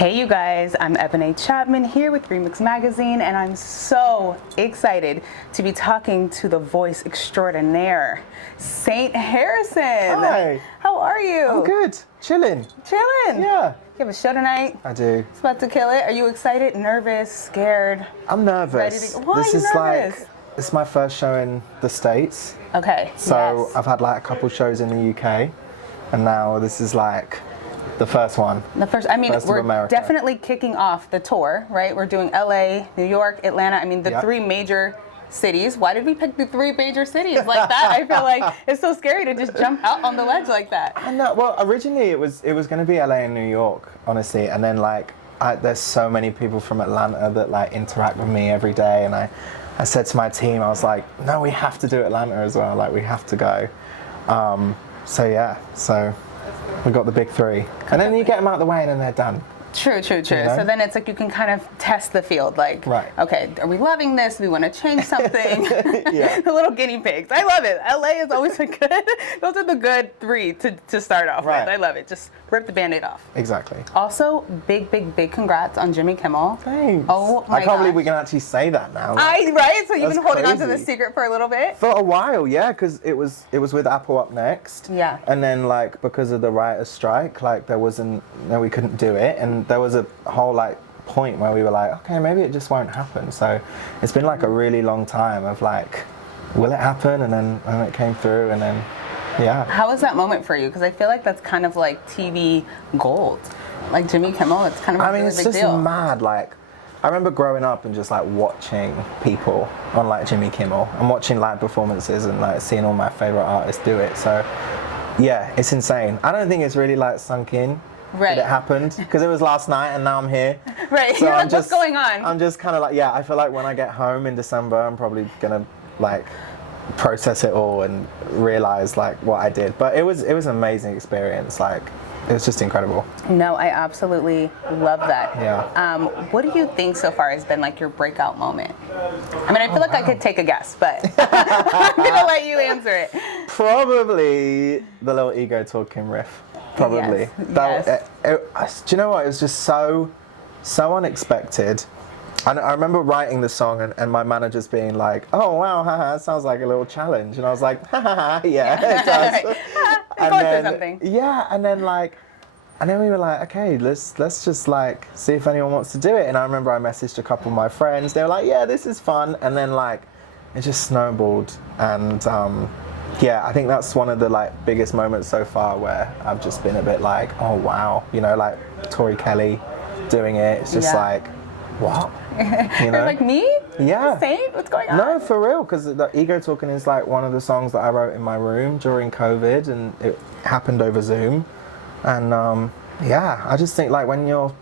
Hey you guys, I'm Eboné Chatman here with Remix Magazine, and I'm so excited to be talking to the voice extraordinaire, Saint Harison. Hi. How are you? I'm good. Chilling. Chilling? Yeah. You have a show tonight? I do. It's about to kill it. Are you excited, nervous, scared? I'm nervous. Why this are you is nervous? it's my first show in the States. Okay. So yes. I've had like a couple shows in the UK, and now this is like the first one. We're definitely kicking off the tour, right? We're doing LA, New York, Atlanta. I mean, the three major cities. Why did we pick the three major cities like that? I feel like it's so scary to just jump out on the ledge like that. And well, originally it was going to be LA and New York, honestly, and then like there's so many people from Atlanta that like interact with me every day, and I said to my team, I was like, no, we have to do Atlanta as well. Like we have to go. So we got the big three, and then you get them out of the way, and then they're done. True. You know? So then it's like you can kind of test the field, like, right. Okay, are we loving this? Do we want to change something? Yeah. The little guinea pigs. I love it. LA is always a good, those are the good three to start off with. I love it. Just rip the Band-Aid off. Exactly. Also, big congrats on Jimmy Kimmel. Thanks. Oh my I can't believe we can actually say that now. Right? So you've been holding on to crazy. the secret for a little bit? For a while, yeah, because it was with Apple up next. Yeah. And then like because of the writer's strike, like we couldn't do it, and there was a whole like point where we were like, okay, maybe it just won't happen. So it's been like a really long time of like, will it happen? And then it came through, and then yeah. How was that moment for you? Because I feel like that's kind of like TV gold. Like Jimmy Kimmel, it's kind of a really big deal. It's just mad. Like, I remember growing up and just like watching people on like Jimmy Kimmel and watching live performances and like seeing all my favorite artists do it. So yeah, it's insane. I don't think it's really like sunk in. Right. That it happened, because it was last night and now I'm here. Right. So You're like, what's going on? I'm just kind of like, yeah, I feel like when I get home in December, I'm probably gonna like process it all and realize like what I did. But it was an amazing experience. Like, it was just incredible. No, I absolutely love that. Yeah. What do you think so far has been like your breakout moment? I mean, I feel like I could take a guess, but I'm gonna let you answer it. Probably the little ego talking riff. Probably. Yes. Do you know what? It was just so unexpected. And I remember writing the song and my managers being like, "Oh wow, haha, that sounds like a little challenge," and I was like, "Haha, yeah, it does." And going through something. Yeah, and then we were like, "Okay, let's just like see if anyone wants to do it." And I remember I messaged a couple of my friends. They were like, "Yeah, this is fun," and then like it just snowballed, and yeah, I think that's one of the like biggest moments so far where I've just been a bit like, oh wow, you know, like Tori Kelly doing it. It's just like, what? You know? Like me? Yeah. Saint? What's going on? No, for real, because the ego talking is like one of the songs that I wrote in my room during COVID, and it happened over Zoom. And yeah, I just think like when you're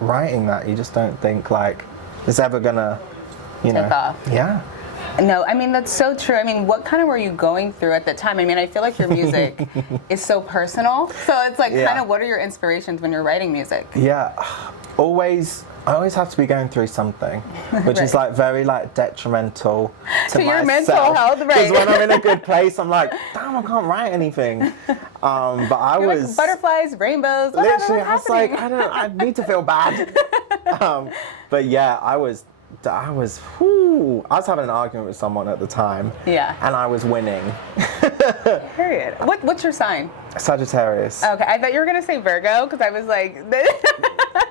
writing that, you just don't think like it's ever gonna, you know, take off. Yeah. No, I mean, that's so true. I mean, what kind of were you going through at the time? I mean, I feel like your music is so personal. So it's like, kind of, what are your inspirations when you're writing music? Yeah, I always have to be going through something, which is like very like detrimental to your mental health, right? Because when I'm in a good place, I'm like, damn, I can't write anything. But I You're was like, butterflies, rainbows. Literally, I was like, I need to feel bad. But yeah, I was having an argument with someone at the time. Yeah. And I was winning. Period. What's your sign? Sagittarius. Okay, I thought you were gonna say Virgo, because I was like,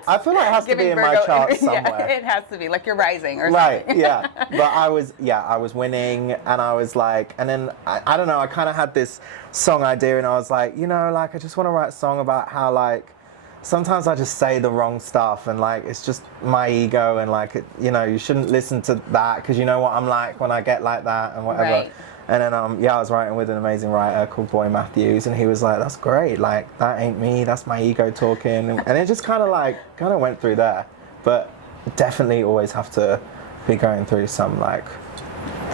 I feel like it has to be in my chart somewhere. Yeah, it has to be like you're rising or something. Right. Yeah. But I was winning, and I was like, and then I don't know. I kind of had this song idea, and I was like, you know, like I just want to write a song about how like sometimes I just say the wrong stuff, and like it's just my ego, and like you know, you shouldn't listen to that, because you know what I'm like when I get like that and whatever. Right. And then I was writing with an amazing writer called Boy Matthews, and he was like, that's great, like that ain't me, that's my ego talking. And it just kind of went through there. But definitely always have to be going through some rough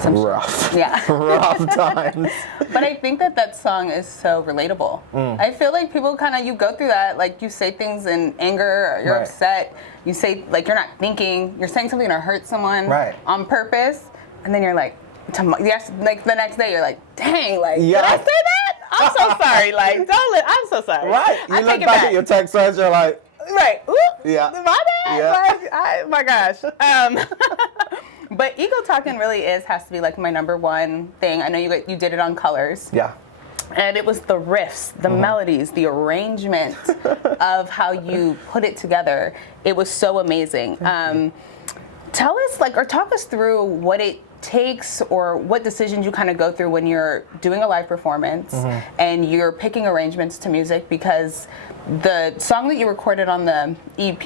times. But I think that song is so relatable. I feel like people you go through that, like you say things in anger, or you're upset, you say like you're not thinking, you're saying something to hurt someone on purpose, and then you're like, yes, like the next day you're like, dang, like, did I say that? I'm so sorry, like, I'm so sorry. Right, you look back at your text message, you're like, Right. Ooh, Yeah. My bad. Yeah. My gosh. But Ego Talking really has to be like my number one thing. I know you did it on Colors. Yeah. And it was the riffs, the melodies, the arrangement of how you put it together. It was so amazing. Tell us, or talk us through what it takes or what decisions you kind of go through when you're doing a live performance and you're picking arrangements to music, because the song that you recorded on the EP,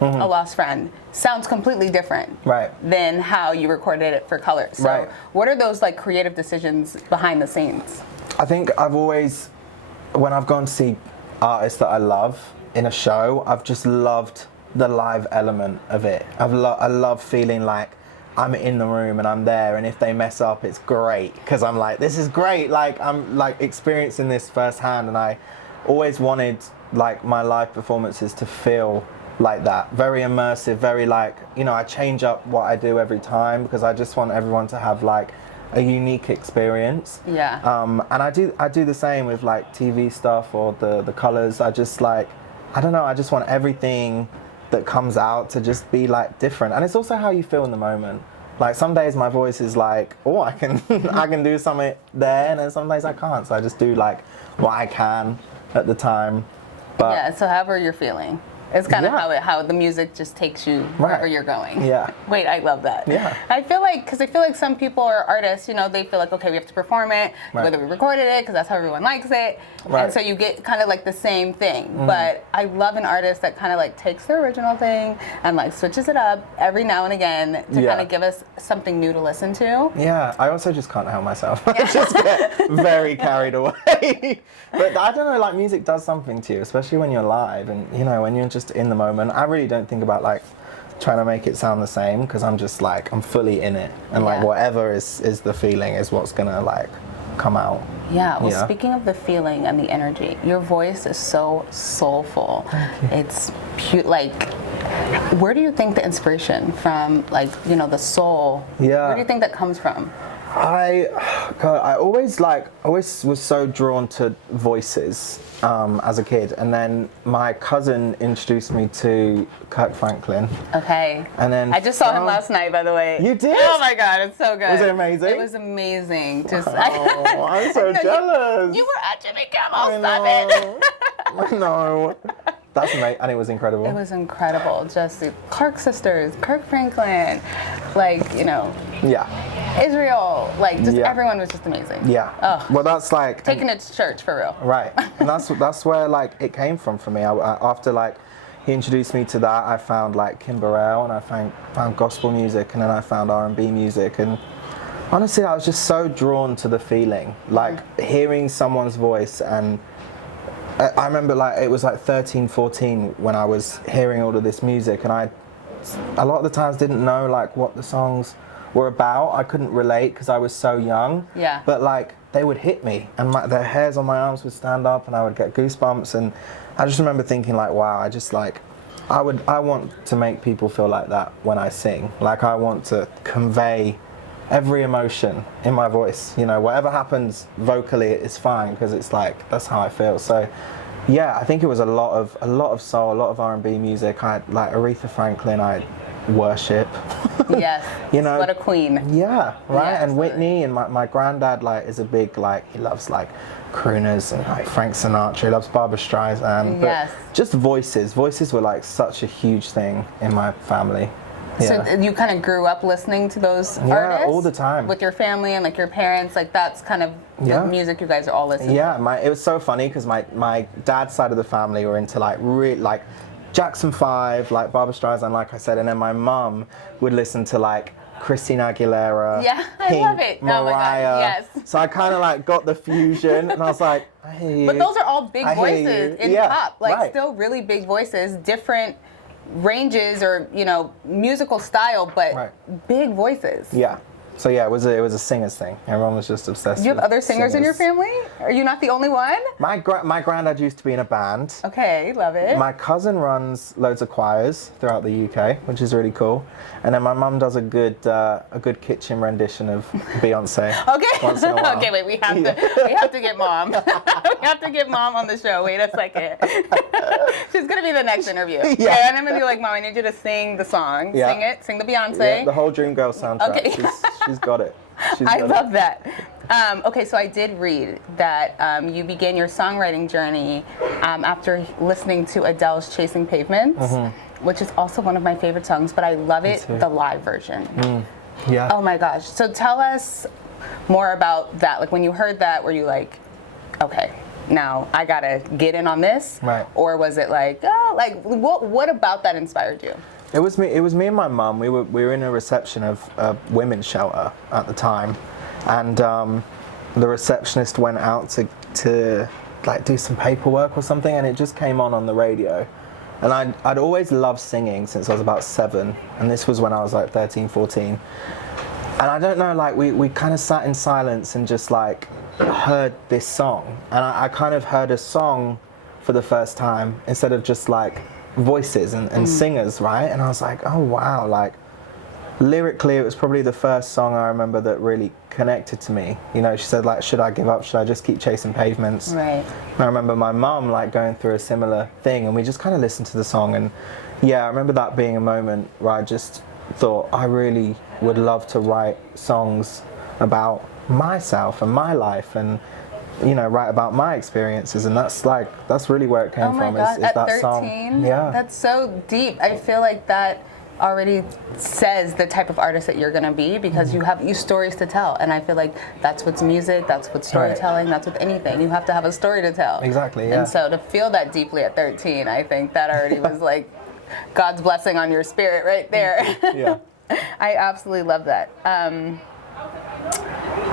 A Lost Friend, sounds completely different than how you recorded it for Colors. So what are those creative decisions behind the scenes? I think I've always, when I've gone to see artists that I love in a show, I've just loved the live element of it. I love feeling like I'm in the room and I'm there, and if they mess up, it's great, because I'm like, this is great. I'm experiencing this firsthand, and I always wanted my live performances to feel like that, very immersive, very I change up what I do every time, because I just want everyone to have a unique experience. Yeah. And I do the same with TV stuff or the Colors. I just I don't know, I just want everything that comes out to just be different. And it's also how you feel in the moment. Some days my voice is oh, I can I can do something there, and then some days I can't. So I just do what I can at the time. But yeah, so however you're feeling. It's kind of how the music just takes you wherever you're going. Yeah. Wait, I love that. Yeah. I feel like some people or artists, they feel okay, we have to perform it, whether we recorded it, because that's how everyone likes it. And so you get kind of the same thing. But I love an artist that kind of takes their original thing and switches it up every now and again to kind of give us something new to listen to. Yeah, I also just can't help myself. I just get very carried away. But I don't know, music does something to you, especially when you're live and, when you're just in the moment. I really don't think about trying to make it sound the same, because I'm just I'm fully in it, and whatever is the feeling is what's gonna come out. Yeah, well, speaking of the feeling and the energy, your voice is so soulful. It's pure, where do you think the inspiration from, the soul, where do you think that comes from? I always was so drawn to voices as a kid, and then my cousin introduced me to Kirk Franklin. Okay. And then I just saw him last night, by the way. You did? Oh my God, it's so good. Was it amazing? It was amazing. Just I'm so jealous. You were at Jimmy Kimmel. Stop it. I know. That's amazing, and it was incredible. It was incredible. Just the Clark sisters, Kirk Franklin, Yeah. Israel, everyone was just amazing. Yeah. Oh, well, that's taking it to church for real. Right, and that's where it came from for me. After he introduced me to that, I found Kim Burrell, and I found gospel music, and then I found R&B music, and honestly, I was just so drawn to the feeling, hearing someone's voice. And I remember it was 13, 14 when I was hearing all of this music, and I a lot of the times didn't know what the songs were about. I couldn't relate because I was so young. Yeah. But they would hit me, and the hairs on my arms would stand up, and I would get goosebumps. And I just remember thinking wow, I just I want to make people feel like that when I sing. I want to convey every emotion in my voice. Whatever happens vocally is fine, because it's that's how I feel. So yeah, I think it was a lot of soul, a lot of R&B music. I Aretha Franklin, I worship. Yes. What a queen. Yeah, right. Yeah, and Whitney, and my granddad is a big he loves crooners and Frank Sinatra. He loves Barbra Streisand. Yes. But just voices were such a huge thing in my family. Yeah. So you kind of grew up listening to those artists? Yeah, all the time. With your family and your parents, that's kind of the music you guys are all listening to? Yeah, it was so funny because my dad's side of the family were into really Jackson 5, Barbra Streisand, like I said, and then my mum would listen to Christina Aguilera. Yeah, Pink, I love it. Mariah. Oh my God, yes. So I kind of got the fusion, and I was I hear you. But those are all big voices in pop, right. Still really big voices, different ranges or musical style, but big voices. Yeah. So yeah, it was a singer's thing. Everyone was just obsessed. Do you have other singers in your family? Are you not the only one? My granddad used to be in a band. Okay, love it. My cousin runs loads of choirs throughout the UK, which is really cool. And then my mum does a good kitchen rendition of Beyonce. Okay. Once in a while. Okay, wait, we have to get mom. We have to get mom on the show. Wait a second. She's gonna be the next interview. Yeah. Okay, and I'm gonna be like, Mom, I need you to sing the song. Yeah. Sing it. Sing the Beyonce. Yeah, the whole Dreamgirl soundtrack. Okay. She's got it. I love that. Okay, so I did read that you began your songwriting journey after listening to Adele's Chasing Pavements, which is also one of my favorite songs, but I love it, the live version. Yeah. Oh my gosh. So tell us more about that. Like when you heard that, were you like, okay, now I gotta get in on this? Right. Or was it like, oh, like what about that inspired you? It was me and my mum. We were in a reception of a women's shelter at the time, and the receptionist went out to like do some paperwork or something, and it just came on the radio. And I'd always loved singing since I was about 7, and this was when I was like 13, 14. And I don't know, like we kind of sat in silence and just like heard this song, and I kind of heard a song for the first time instead of just like voices and singers, right? And I was like, oh wow, like lyrically it was probably the first song I remember that really connected to me. You know, she said like, should I give up? Should I just keep chasing pavements? Right. And I remember my mum like going through a similar thing, and we just kind of listened to the song, and yeah, I remember that being a moment where I just thought I really would love to write songs about myself and my life, and you know, write about my experiences, and that's really where it came from. God. Is At that 13? song? Yeah, that's so deep. I feel like that already says the type of artist that you're gonna be, because you have stories to tell, and I feel like that's what's music, that's what's storytelling, that's with anything. You have to have a story to tell. Exactly. Yeah. And so to feel that deeply at 13, I think that already was like God's blessing on your spirit right there. Yeah. I absolutely love that.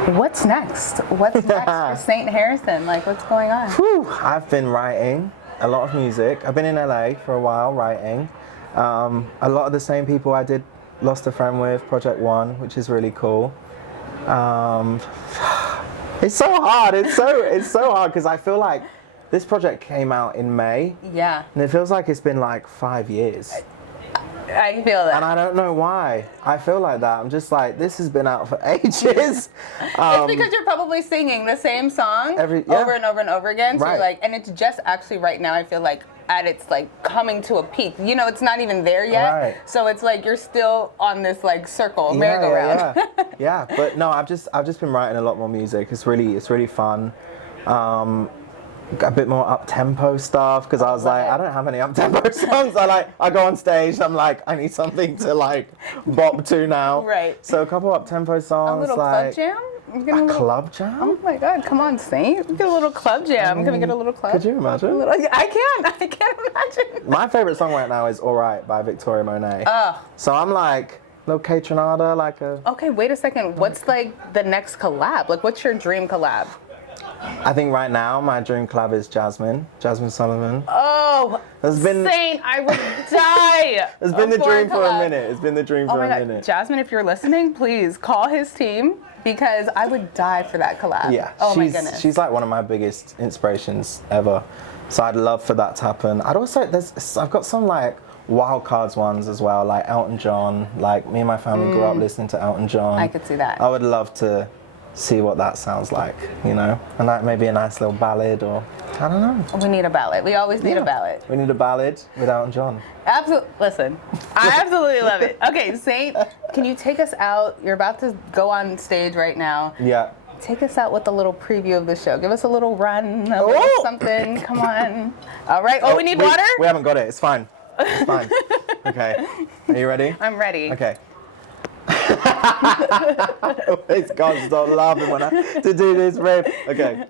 What's next? What's next for Saint Harison? Like, what's going on? Whew, I've been writing a lot of music. I've been in LA for a while writing. A lot of the same people I did Lost a Friend with, Project One, which is really cool. It's so hard. It's so hard because I feel like this project came out in May. Yeah. And it feels like it's been like 5 years. I feel that. And I don't know why. I feel like that. I'm just like, this has been out for ages. It's because you're probably singing the same song over and over and over again. So you're like, and it's just actually right now, I feel like at its like coming to a peak. You know, it's not even there yet. Right. So it's like you're still on this like circle, merry-go-round. Yeah, but no, I've just been writing a lot more music. It's really fun. A bit more up-tempo stuff, because I was like, I don't have any up-tempo songs. I go on stage, I'm like, I need something to like bop to now. Right. So a couple up-tempo songs. A little like club jam? Club jam? Oh my God, come on, Saint. Get a little club jam. Can we get a little club? Could you imagine? I can't imagine. My favorite song right now is All Right by Victoria Monet. So I'm like, little K-Tronada, like a... Okay, wait a second. What's like the next collab? Like, what's your dream collab? I think right now my dream collab is Jasmine Sullivan. Oh, Saint, I would die. It's been the dream for a minute. It's been the dream for a minute. Jasmine, if you're listening, please call his team, because I would die for that collab. Yeah. Oh my goodness. She's like one of my biggest inspirations ever. So I'd love for that to happen. I've got some like wild cards ones as well, like Elton John. Like me and my family grew up listening to Elton John. I could see that. I would love to see what that sounds like, you know, and like maybe a nice little ballad, or I don't know. We need a ballad. We always need a ballad. We need a ballad with Elton John. Absolutely. Listen, I absolutely love it. Okay, Saint, can you take us out? You're about to go on stage right now. Yeah. Take us out with a little preview of the show. Give us a little run, a little something. Come on. All right. Oh, we need water? We haven't got it. It's fine. It's fine. Okay. Are you ready? I'm ready. Okay. I always can't stop laughing when I to do this riff. Okay.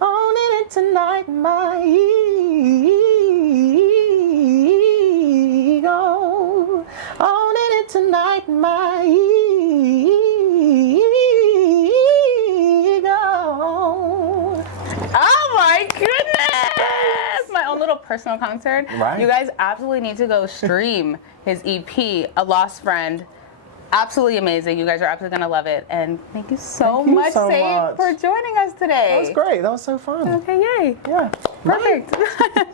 Owning it tonight, my ego. Owning it tonight, my ego. Oh my goodness! My own little personal concert. Right. You guys absolutely need to go stream his EP, A Lost Friend. absolutely amazing. You guys are absolutely going to love it. And thank you so much, so Saint, much for joining us today. That was great. That was so fun. Okay, yay. Yeah. Perfect.